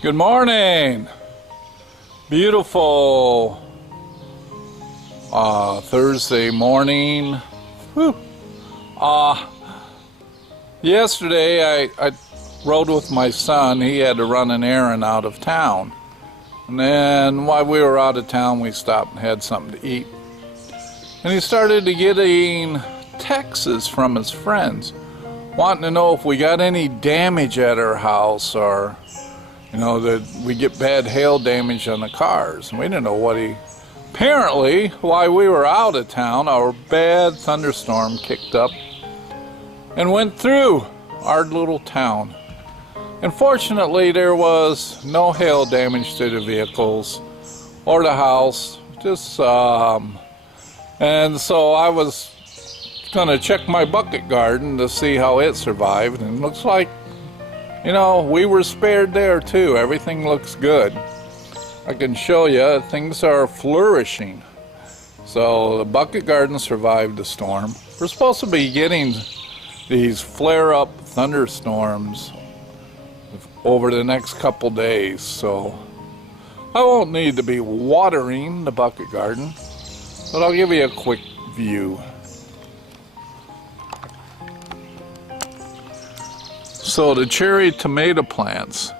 Good morning. Beautiful Thursday morning. Whew. Yesterday I rode with my son. He had to run an errand out of town. And then while we were out of town, we stopped and had something to eat. And he started to getting texts from his friends wanting to know if we got any damage at our house, or that we get bad hail damage on the cars. And we didn't know what he... Apparently, while we were out of town, our bad thunderstorm kicked up and went through our little town. And fortunately, there was no hail damage to the vehicles or the house. And so I was going to check my bucket garden to see how it survived. And it looks like, we were spared there too. Everything looks good. I can show you, things are flourishing. So the bucket garden survived the storm. We're supposed to be getting these flare-up thunderstorms over the next couple days, so I won't need to be watering the bucket garden, but I'll give you a quick view. So the cherry tomato plants,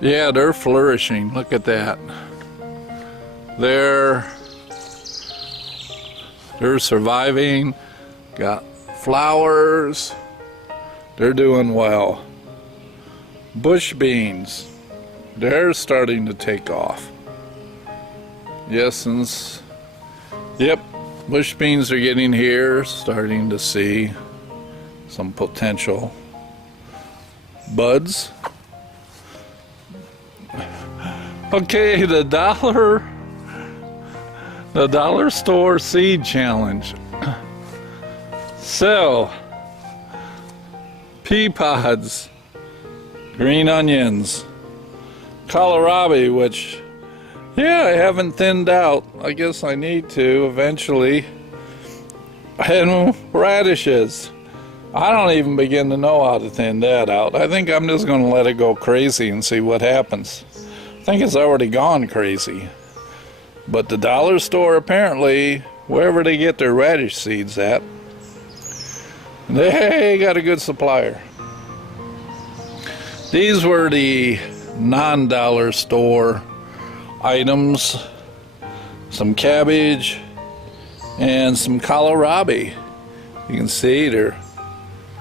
yeah, they're flourishing. Look at that. They're surviving, got flowers, they're doing well. Bush beans, they're starting to take off. Yes, yep, bush beans are getting here, starting to see some potential buds. Okay, the dollar store seed challenge. So, pea pods, green onions, kohlrabi, which, yeah, I haven't thinned out. I guess I need to eventually. And radishes. I don't even begin to know how to thin that out. I think I'm just going to let it go crazy and see what happens. I think it's already gone crazy. But the dollar store, apparently, wherever they get their radish seeds at, they got a good supplier. These were the non-dollar store items. Some cabbage and some kohlrabi. You can see they're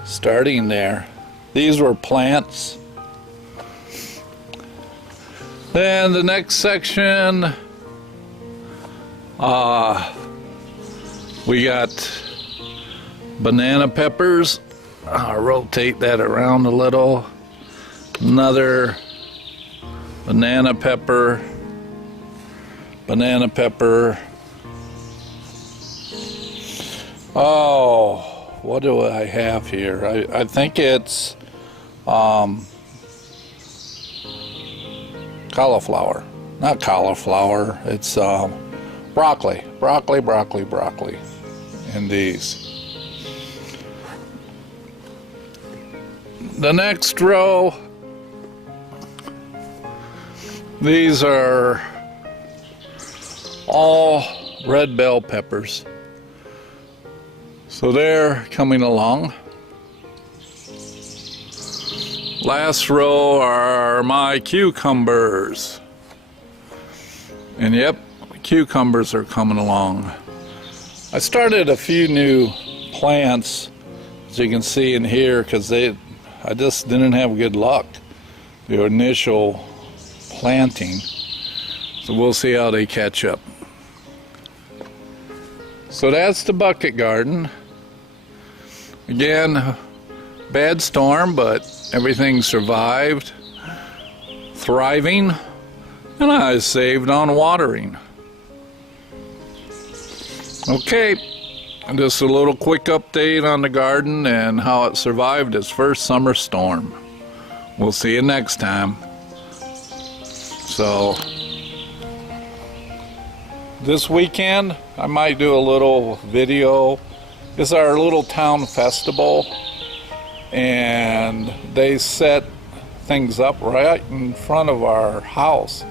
starting there. These were plants. Then the next section, we got banana peppers. I'll rotate that around a little. Another banana pepper. Oh, what do I have here? I think it's cauliflower. Not cauliflower, it's broccoli. And these. The next row, these are all red bell peppers. So they're coming along. Last row are my cucumbers. And yep, cucumbers are coming along. I started a few new plants, as you can see in here, because I just didn't have good luck, the initial planting. So we'll see how they catch up. So that's the bucket garden. Again, bad storm, but everything survived, thriving, and I saved on watering. Okay, just a little quick update on the garden and how it survived its first summer storm. We'll see you next time. So, this weekend, I might do a little video. It's our little town festival, and they set things up right in front of our house.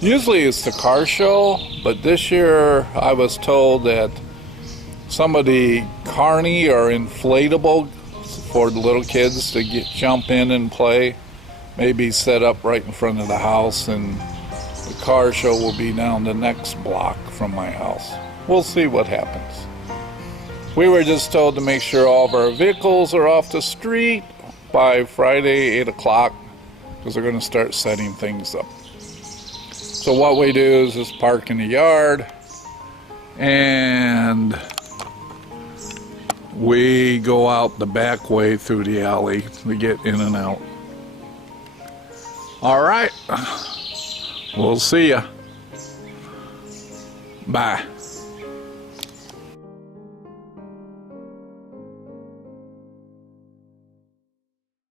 Usually it's the car show, but this year I was told that some of the carny or inflatable for the little kids to jump in and play may be set up right in front of the house, and the car show will be down the next block from my house. We'll see what happens. We were just told to make sure all of our vehicles are off the street by Friday, 8 o'clock, because they're going to start setting things up. So what we do is just park in the yard, and we go out the back way through the alley to get in and out. All right, we'll see ya. Bye.